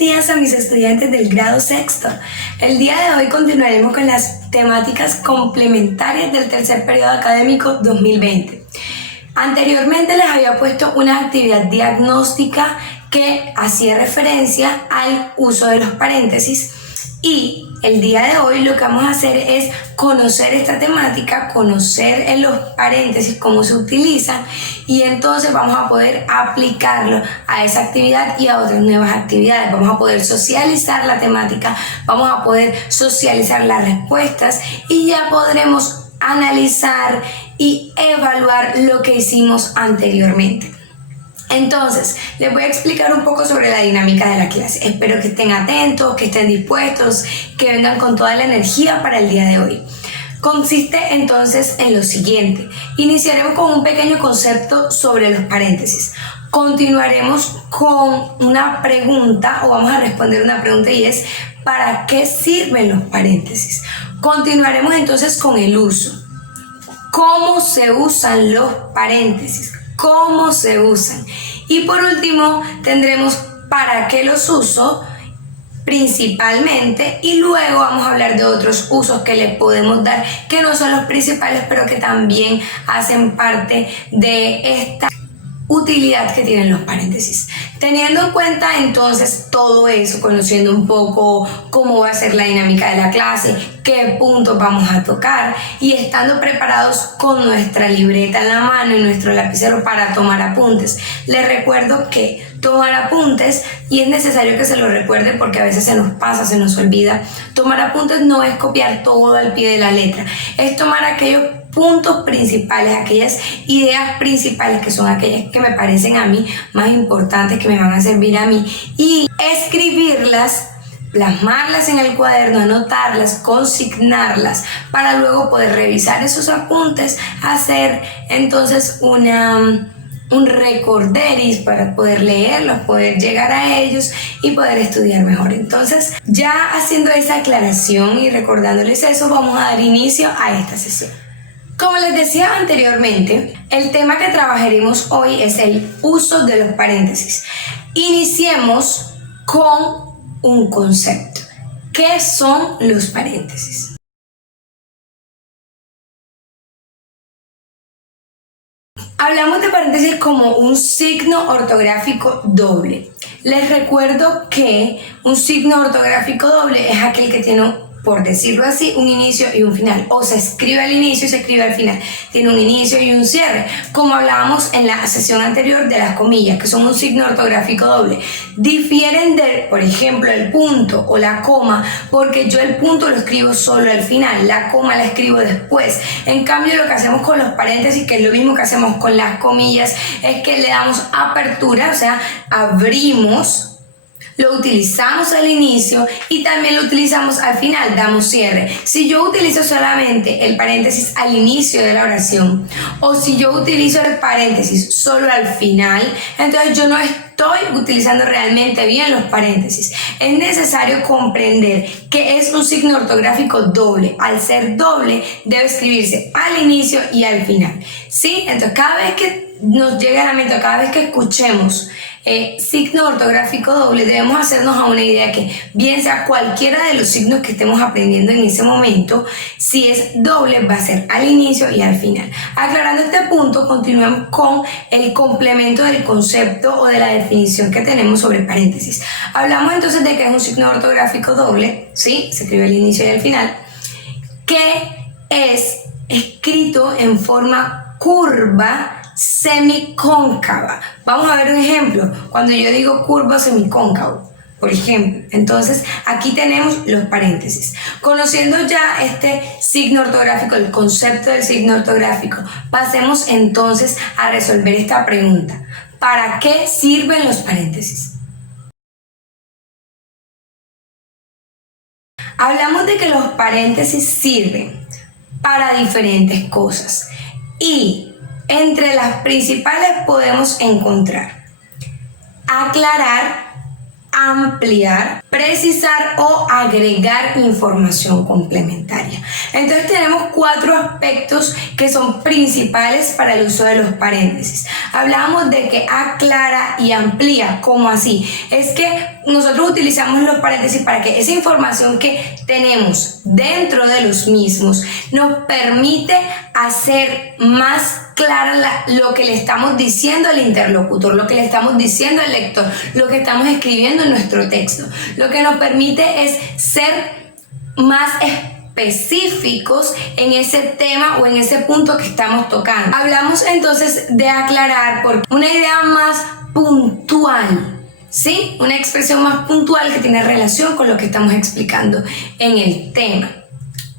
días a mis estudiantes del grado sexto. El día de hoy continuaremos con las temáticas complementarias del tercer periodo académico 2020. Anteriormente les había puesto una actividad diagnóstica que hacía referencia al uso de los paréntesis y el día de hoy lo que vamos a hacer es conocer esta temática, conocer en los paréntesis cómo se utilizan y entonces vamos a poder aplicarlo a esa actividad y a otras nuevas actividades. Vamos a poder socializar la temática, vamos a poder socializar las respuestas y ya podremos analizar y evaluar lo que hicimos anteriormente. Entonces, les voy a explicar un poco sobre la dinámica de la clase. Espero que estén atentos, que estén dispuestos, que vengan con toda la energía para el día de hoy. Consiste entonces en lo siguiente. Iniciaremos con un pequeño concepto sobre los paréntesis. Continuaremos con una pregunta o vamos a responder una pregunta y es ¿para qué sirven los paréntesis? Continuaremos entonces con el uso. ¿Cómo se usan los paréntesis? ¿Cómo se usan? Y por último tendremos para qué los uso principalmente y luego vamos a hablar de otros usos que le podemos dar que no son los principales pero que también hacen parte de esta utilidad que tienen los paréntesis. Teniendo en cuenta entonces todo eso, conociendo un poco cómo va a ser la dinámica de la clase, qué puntos vamos a tocar y estando preparados con nuestra libreta en la mano y nuestro lapicero para tomar apuntes. Les recuerdo que tomar apuntes, y es necesario que se lo recuerde porque a veces se nos pasa, se nos olvida, tomar apuntes no es copiar todo al pie de la letra, es tomar aquellos puntos principales, aquellas ideas principales que son aquellas que me parecen a mí más importantes, que me van a servir a mí y escribirlas, plasmarlas en el cuaderno, anotarlas, consignarlas para luego poder revisar esos apuntes, hacer entonces un recorderis para poder leerlos, poder llegar a ellos y poder estudiar mejor. Entonces, ya haciendo esa aclaración y recordándoles eso, vamos a dar inicio a esta sesión. Como les decía anteriormente, el tema que trabajaremos hoy es el uso de los paréntesis. Iniciemos con un concepto. ¿Qué son los paréntesis? Hablamos de paréntesis como un signo ortográfico doble. Les recuerdo que un signo ortográfico doble es aquel que tiene, por decirlo así, un inicio y un final, o se escribe al inicio y se escribe al final, tiene un inicio y un cierre, como hablábamos en la sesión anterior de las comillas, que son un signo ortográfico doble. Difieren de, por ejemplo, el punto o la coma, porque yo el punto lo escribo solo al final, la coma la escribo después. En cambio, lo que hacemos con los paréntesis, que es lo mismo que hacemos con las comillas, es que le damos apertura, o sea, abrimos, lo utilizamos al inicio y también lo utilizamos al final, damos cierre. Si yo utilizo solamente el paréntesis al inicio de la oración o si yo utilizo el paréntesis solo al final, entonces yo no estoy utilizando realmente bien los paréntesis. Es necesario comprender que es un signo ortográfico doble. Al ser doble, debe escribirse al inicio y al final. ¿Sí? Entonces, cada vez que nos llegue a la mente, cada vez que escuchemos signo ortográfico doble, debemos hacernos a una idea que bien sea cualquiera de los signos que estemos aprendiendo en ese momento, si es doble va a ser al inicio y al final. Aclarando este punto, continuamos con el complemento del concepto o de la definición que tenemos sobre paréntesis. Hablamos entonces de que es un signo ortográfico doble, ¿sí? Se escribe al inicio y al final, que es escrito en forma curva semicóncava. Vamos a ver un ejemplo. Cuando yo digo curva semicóncavo, por ejemplo, entonces aquí tenemos los paréntesis. Conociendo ya este signo ortográfico, el concepto del signo ortográfico, pasemos entonces a resolver esta pregunta. ¿Para qué sirven los paréntesis? Hablamos de que los paréntesis sirven para diferentes cosas y entre las principales podemos encontrar aclarar, ampliar, precisar o agregar información complementaria. Entonces tenemos 4 aspectos que son principales para el uso de los paréntesis. Hablamos de que aclara y amplía. ¿Cómo así? Es que nosotros utilizamos los paréntesis para que esa información que tenemos dentro de los mismos nos permite hacer más clara lo que le estamos diciendo al interlocutor, lo que le estamos diciendo al lector, lo que estamos escribiendo en nuestro texto. Lo que nos permite es ser más específicos en ese tema o en ese punto que estamos tocando. Hablamos entonces de aclarar por una idea más puntual. ¿Sí? Una expresión más puntual que tiene relación con lo que estamos explicando en el tema.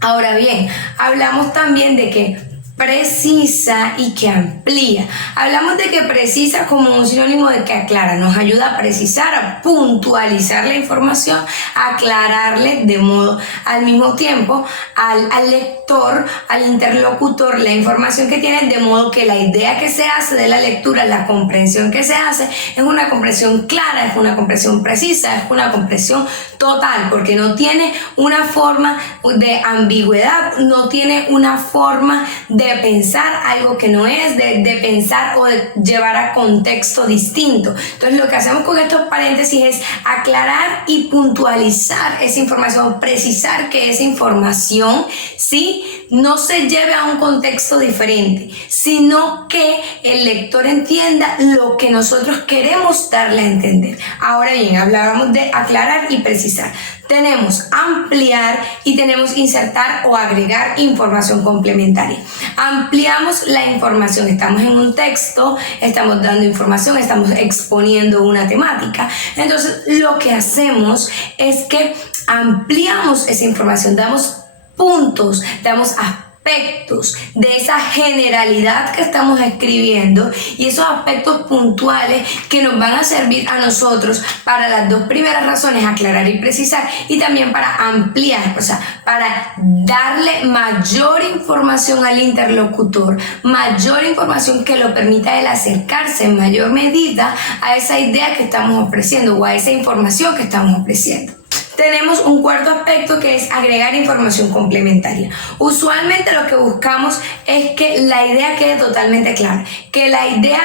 Ahora bien, hablamos también de que precisa y que amplía. Hablamos de que precisa como un sinónimo de que aclara, nos ayuda a precisar, a puntualizar la información, a aclararle de modo al mismo tiempo al lector, al interlocutor, la información que tiene, de modo que la idea que se hace de la lectura, la comprensión que se hace, es una comprensión clara, es una comprensión precisa, es una comprensión total, porque no tiene una forma de ambigüedad, no tiene una forma de pensar algo que no es, de pensar o de llevar a contexto distinto. Entonces lo que hacemos con estos paréntesis es aclarar y puntualizar esa información, precisar que esa información, ¿sí?, no se lleve a un contexto diferente, sino que el lector entienda lo que nosotros queremos darle a entender. Ahora bien, hablábamos de aclarar y precisar. Tenemos ampliar y tenemos insertar o agregar información complementaria. Ampliamos la información, estamos en un texto, estamos dando información, estamos exponiendo una temática. Entonces lo que hacemos es que ampliamos esa información, damos puntos, damos aspectos de esa generalidad que estamos escribiendo y esos aspectos puntuales que nos van a servir a nosotros para las 2 primeras razones, aclarar y precisar, y también para ampliar, o sea, para darle mayor información al interlocutor, mayor información que lo permita él acercarse en mayor medida a esa idea que estamos ofreciendo o a esa información que estamos ofreciendo. Tenemos un cuarto aspecto que es agregar información complementaria. Usualmente lo que buscamos es que la idea quede totalmente clara, que la idea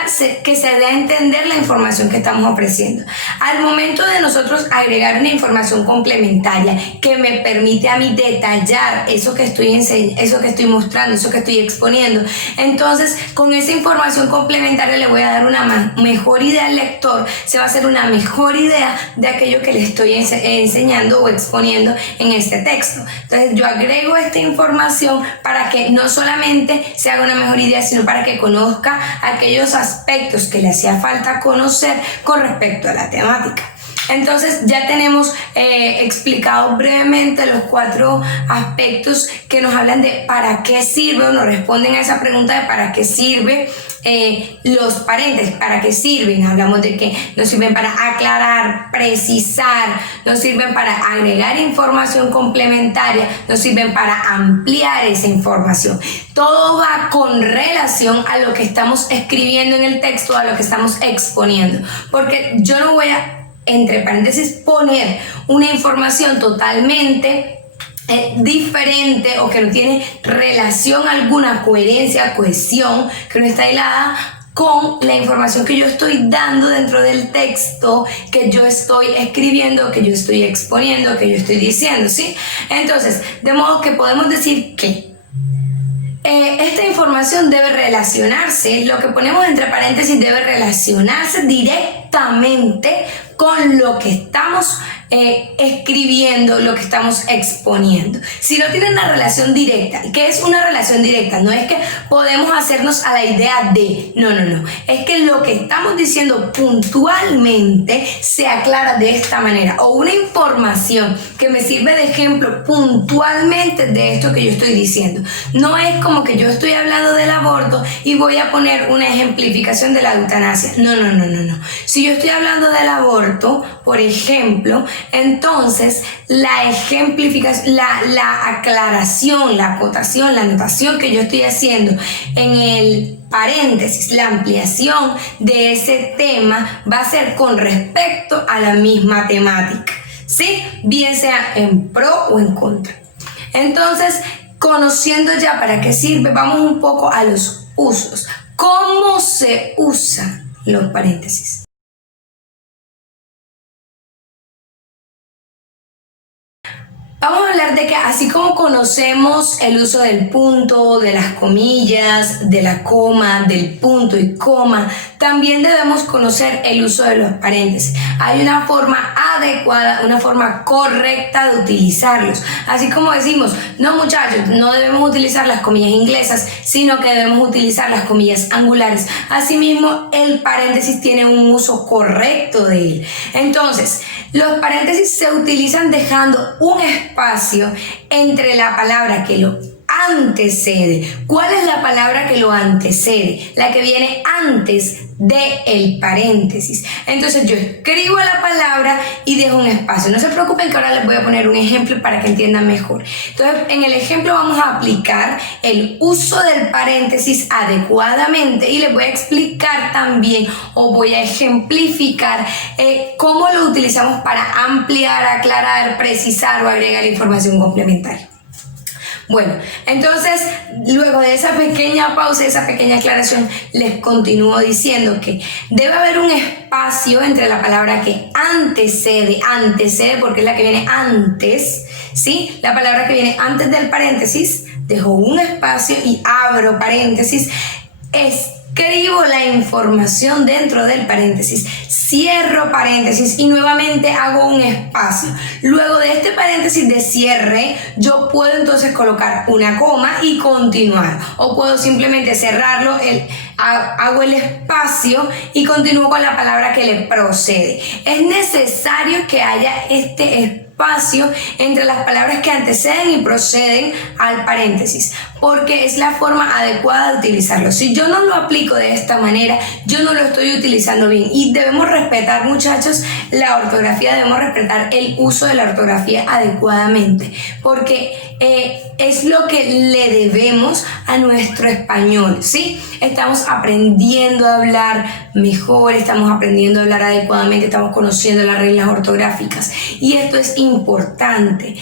que se dé a entender la información que estamos ofreciendo. Al momento de nosotros agregar una información complementaria que me permite a mí detallar eso que estoy mostrando, eso que estoy exponiendo, entonces con esa información complementaria le voy a dar una mejor idea al lector, se va a hacer una mejor idea de aquello que le estoy enseñando o exponiendo en este texto. Entonces yo agrego esta información para que no solamente se haga una mejor idea, sino para que conozca aquellos aspectos que le hacía falta conocer con respecto a la temática. Entonces ya tenemos explicado brevemente los 4 aspectos que nos hablan de para qué sirve o nos responden a esa pregunta de para qué sirve los paréntesis, para qué sirven. Hablamos de que nos sirven para aclarar, precisar, nos sirven para agregar información complementaria, nos sirven para ampliar esa información. Todo va con relación a lo que estamos escribiendo en el texto, a lo que estamos exponiendo, porque yo no voy a, entre paréntesis, poner una información totalmente diferente o que no tiene relación alguna, coherencia, cohesión, que no está hilada con la información que yo estoy dando dentro del texto, que yo estoy escribiendo, que yo estoy exponiendo, que yo estoy diciendo, ¿sí? Entonces, de modo que podemos decir que esta información debe relacionarse, lo que ponemos entre paréntesis debe relacionarse directamente con lo que estamos escribiendo, lo que estamos exponiendo. Si no tiene una relación directa, ¿qué es una relación directa? No es que podemos hacernos a la idea de, no, es que lo que estamos diciendo puntualmente se aclara de esta manera, o una información que me sirve de ejemplo puntualmente de esto que yo estoy diciendo. No es como que yo estoy hablando del aborto y voy a poner una ejemplificación de la eutanasia. No. Si yo estoy hablando del aborto, por ejemplo, entonces la ejemplificación, la aclaración, la acotación, la anotación que yo estoy haciendo en el paréntesis, la ampliación de ese tema va a ser con respecto a la misma temática, ¿sí? Bien sea en pro o en contra. Entonces, conociendo ya para qué sirve, vamos un poco a los usos. ¿Cómo se usan los paréntesis? Vamos a hablar de que así como conocemos el uso del punto, de las comillas, de la coma, del punto y coma, también debemos conocer el uso de los paréntesis. Hay una forma adecuada, una forma correcta de utilizarlos. Así como decimos, no muchachos, no debemos utilizar las comillas inglesas, sino que debemos utilizar las comillas angulares. Asimismo, el paréntesis tiene un uso correcto de él. Entonces, los paréntesis se utilizan dejando un espacio entre la palabra que lo antecede. ¿Cuál es la palabra que lo antecede? La que viene antes del paréntesis. Entonces yo escribo la palabra y dejo un espacio. No se preocupen que ahora les voy a poner un ejemplo para que entiendan mejor. Entonces en el ejemplo vamos a aplicar el uso del paréntesis adecuadamente y les voy a explicar también o voy a ejemplificar cómo lo utilizamos para ampliar, aclarar, precisar o agregar información complementaria. Bueno, entonces, luego de esa pequeña pausa, esa pequeña aclaración, les continúo diciendo que debe haber un espacio entre la palabra que antecede porque es la que viene antes, ¿sí? La palabra que viene antes del paréntesis, dejo un espacio y abro paréntesis, escribo la información dentro del paréntesis, cierro paréntesis y nuevamente hago un espacio. Luego de este paréntesis de cierre, yo puedo entonces colocar una coma y continuar. O puedo simplemente cerrarlo, hago el espacio y continúo con la palabra que le procede. Es necesario que haya este espacio entre las palabras que anteceden y proceden al paréntesis, porque es la forma adecuada de utilizarlo. Si yo no lo aplico de esta manera, yo no lo estoy utilizando bien. Y debemos respetar, muchachos, la ortografía, debemos respetar el uso de la ortografía adecuadamente, porque es lo que le debemos a nuestro español, ¿sí? Estamos aprendiendo a hablar mejor, estamos aprendiendo a hablar adecuadamente, estamos conociendo las reglas ortográficas y esto es importante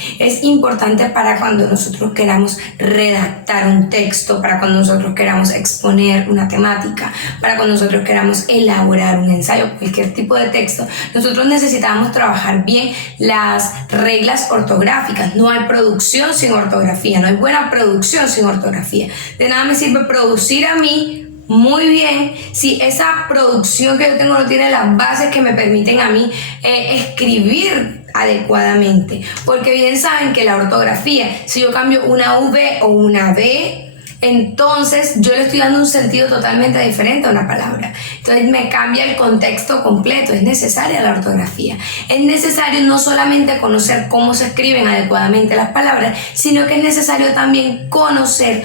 para cuando nosotros queramos redactar un texto, para cuando nosotros queramos exponer una temática, para cuando nosotros queramos elaborar un ensayo, cualquier tipo de texto. Nosotros necesitamos trabajar bien las reglas ortográficas. No hay producción sin ortografía, no hay buena producción sin ortografía. De nada me sirve producir a mí muy bien si esa producción que yo tengo no tiene las bases que me permiten a mí escribir adecuadamente, porque bien saben que la ortografía, si yo cambio una V o una B, entonces yo le estoy dando un sentido totalmente diferente a una palabra. Entonces me cambia el contexto completo. Es necesaria la ortografía. Es necesario no solamente conocer cómo se escriben adecuadamente las palabras, sino que es necesario también conocer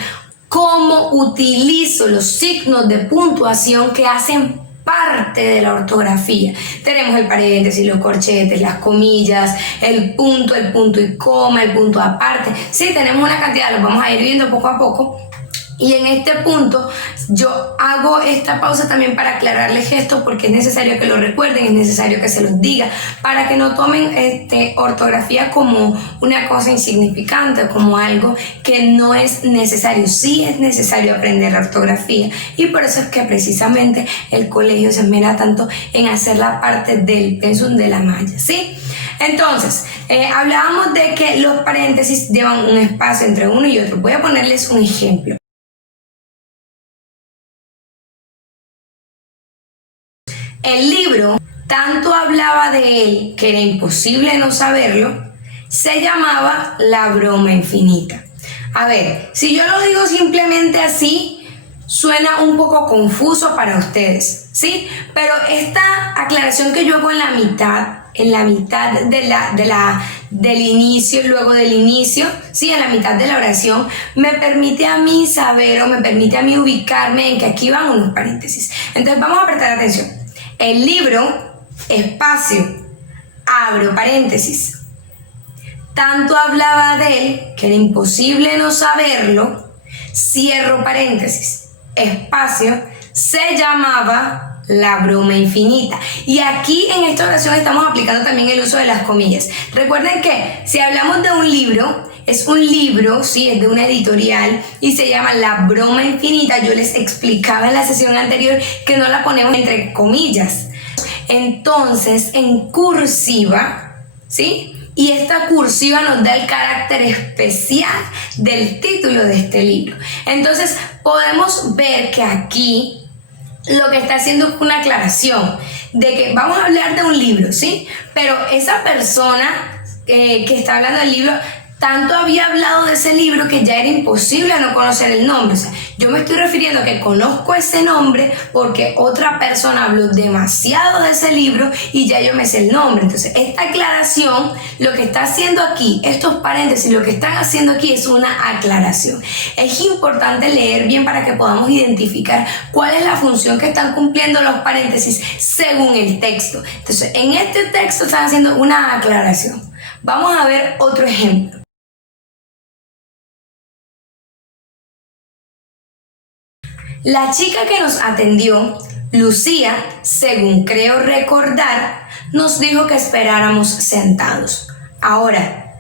cómo utilizo los signos de puntuación que hacen parte de la ortografía. Tenemos el paréntesis, los corchetes, las comillas, el punto y coma, el punto aparte. Sí, tenemos una cantidad, los vamos a ir viendo poco a poco. Y en este punto yo hago esta pausa también para aclararles esto, porque es necesario que lo recuerden, es necesario que se los diga, para que no tomen ortografía como una cosa insignificante, como algo que no es necesario. Sí es necesario aprender ortografía y por eso es que precisamente el colegio se esmera tanto en hacer la parte del pensum de la malla, ¿sí? Entonces, hablábamos de que los paréntesis llevan un espacio entre uno y otro. Voy a ponerles un ejemplo. El libro, tanto hablaba de él que era imposible no saberlo, se llamaba La broma infinita. A ver, si yo lo digo simplemente así, suena un poco confuso para ustedes, ¿sí? Pero esta aclaración que yo hago en la mitad del inicio, luego del inicio, ¿sí? En la mitad de la oración, me permite a mí saber o me permite a mí ubicarme en que aquí van unos paréntesis. Entonces vamos a prestar atención. El libro, espacio, abro paréntesis. Tanto hablaba de él que era imposible no saberlo, cierro paréntesis. espacio, se llamaba La broma infinita. Y aquí en esta oración estamos aplicando también el uso de las comillas. Recuerden que si hablamos de un libro, es un libro, sí, es de una editorial y se llama La broma infinita. Yo les explicaba en la sesión anterior que no la ponemos entre comillas. Entonces, en cursiva, ¿sí? Y esta cursiva nos da el carácter especial del título de este libro. Entonces, podemos ver que aquí lo que está haciendo es una aclaración de que vamos a hablar de un libro, ¿sí? Pero esa persona que está hablando del libro tanto había hablado de ese libro que ya era imposible no conocer el nombre. O sea, yo me estoy refiriendo a que conozco ese nombre porque otra persona habló demasiado de ese libro y ya yo me sé el nombre. Entonces, esta aclaración, lo que está haciendo aquí, estos paréntesis, lo que están haciendo aquí es una aclaración. Es importante leer bien para que podamos identificar cuál es la función que están cumpliendo los paréntesis según el texto. Entonces, en este texto están haciendo una aclaración. Vamos a ver otro ejemplo. La chica que nos atendió, Lucía, según creo recordar, nos dijo que esperáramos sentados. Ahora,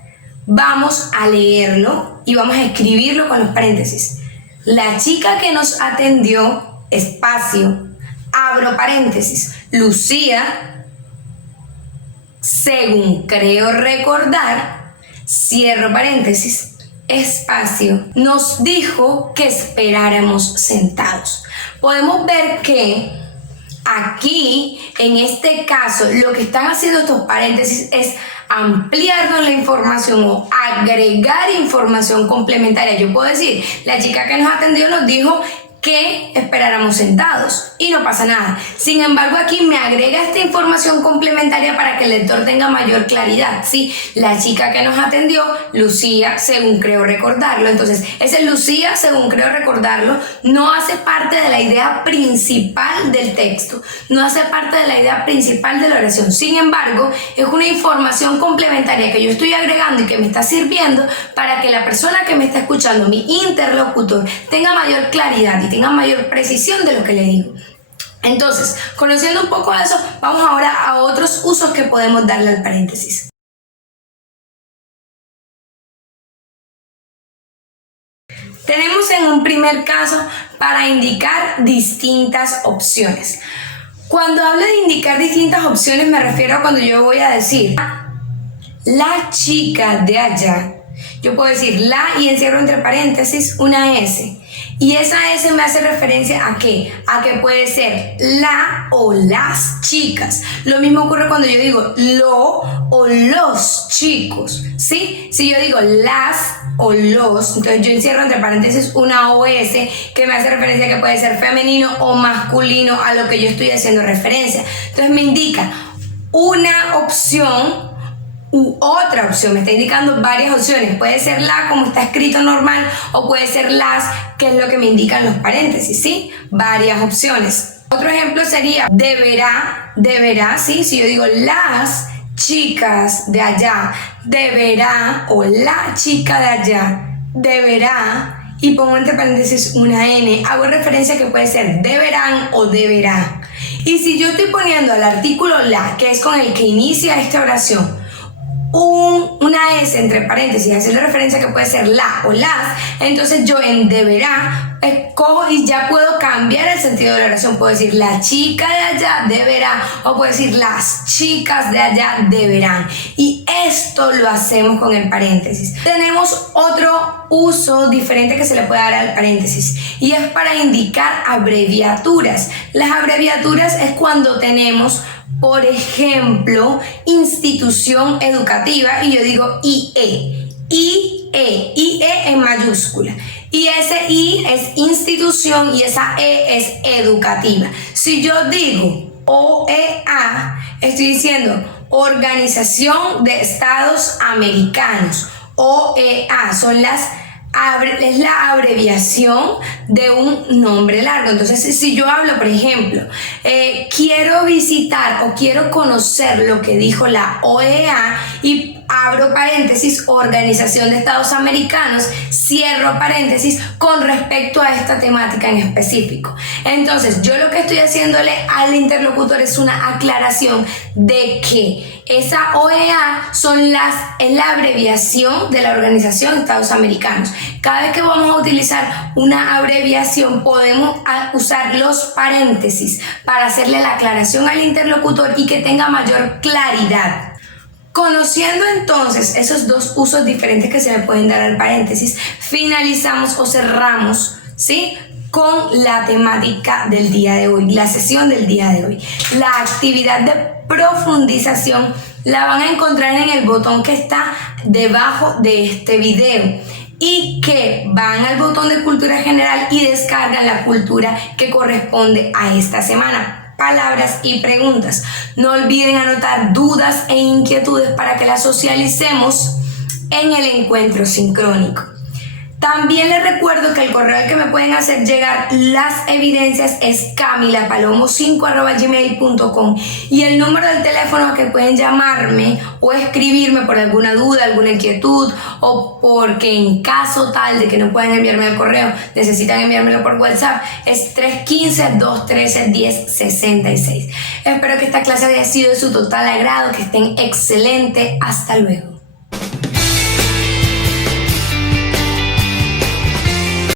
vamos a leerlo y vamos a escribirlo con los paréntesis. La chica que nos atendió, espacio, abro paréntesis, Lucía, según creo recordar, cierro paréntesis, espacio, nos dijo que esperáramos sentados. Podemos ver que aquí, en este caso, lo que están haciendo estos paréntesis es ampliarnos la información o agregar información complementaria. Yo puedo decir, la chica que nos atendió nos dijo que esperáramos sentados y no pasa nada. Sin embargo, aquí me agrega esta información complementaria para que el lector tenga mayor claridad, ¿sí? La chica que nos atendió, Lucía, según creo recordarlo. Entonces, ese Lucía, según creo recordarlo, no hace parte de la idea principal del texto, no hace parte de la idea principal de la oración. Sin embargo, es una información complementaria que yo estoy agregando y que me está sirviendo para que la persona que me está escuchando, mi interlocutor, tenga mayor claridad y tenga mayor precisión de lo que le digo. Entonces, conociendo un poco eso, vamos ahora a otros usos que podemos darle al paréntesis. Tenemos en un primer caso para indicar distintas opciones. Cuando hablo de indicar distintas opciones me refiero a cuando yo voy a decir la chica de allá. Yo puedo decir la y encierro entre paréntesis una S. Y esa S me hace referencia ¿a qué? A que puede ser la o las chicas. Lo mismo ocurre cuando yo digo lo o los chicos, ¿sí? Si yo digo las o los, entonces yo encierro entre paréntesis una OS que me hace referencia a que puede ser femenino o masculino a lo que yo estoy haciendo referencia. Entonces me indica una opción u otra opción, me está indicando varias opciones. Puede ser la como está escrito normal o puede ser las, que es lo que me indican los paréntesis, ¿sí? Varias opciones. Otro ejemplo sería deberá, ¿sí? Si yo digo las chicas de allá, deberá, o la chica de allá, deberá, y pongo entre paréntesis una N, hago referencia a que puede ser deberán o deberá. Y si yo estoy poniendo al artículo la, que es con el que inicia esta oración, una S entre paréntesis, haciendo referencia a que puede ser la o las, entonces yo en deberá escojo y ya puedo cambiar el sentido de la oración. Puedo decir la chica de allá deberá o puedo decir las chicas de allá deberán, y esto lo hacemos con el paréntesis. Tenemos otro uso diferente que se le puede dar al paréntesis y es para indicar abreviaturas. Las abreviaturas es cuando tenemos, por ejemplo, institución educativa y yo digo IE en mayúscula. Y ese I es institución y esa E es educativa. Si yo digo OEA, estoy diciendo Organización de Estados Americanos. OEA es la abreviación de un nombre largo. Entonces, si yo hablo, por ejemplo, quiero visitar o quiero conocer lo que dijo la OEA y abro paréntesis, Organización de Estados Americanos, cierro paréntesis, con respecto a esta temática en específico. Entonces, yo lo que estoy haciéndole al interlocutor es una aclaración de que esa OEA es la abreviación de la Organización de Estados Americanos. Cada vez que vamos a utilizar una abreviación, podemos usar los paréntesis para hacerle la aclaración al interlocutor y que tenga mayor claridad. Conociendo entonces esos dos usos diferentes que se le pueden dar al paréntesis, finalizamos o cerramos, ¿sí?, con la temática del día de hoy, la sesión del día de hoy. La actividad de profundización la van a encontrar en el botón que está debajo de este video y que van al botón de cultura general y descargan la cultura que corresponde a esta semana. Palabras y preguntas. No olviden anotar dudas e inquietudes para que las socialicemos en el encuentro sincrónico. También les recuerdo que el correo al que me pueden hacer llegar las evidencias es camilapalomo5@gmail.com y el número del teléfono a que pueden llamarme o escribirme por alguna duda, alguna inquietud o porque en caso tal de que no puedan enviarme el correo, necesitan enviármelo por WhatsApp, es 315-213-1066. Espero que esta clase haya sido de su total agrado, que estén excelente. Hasta luego.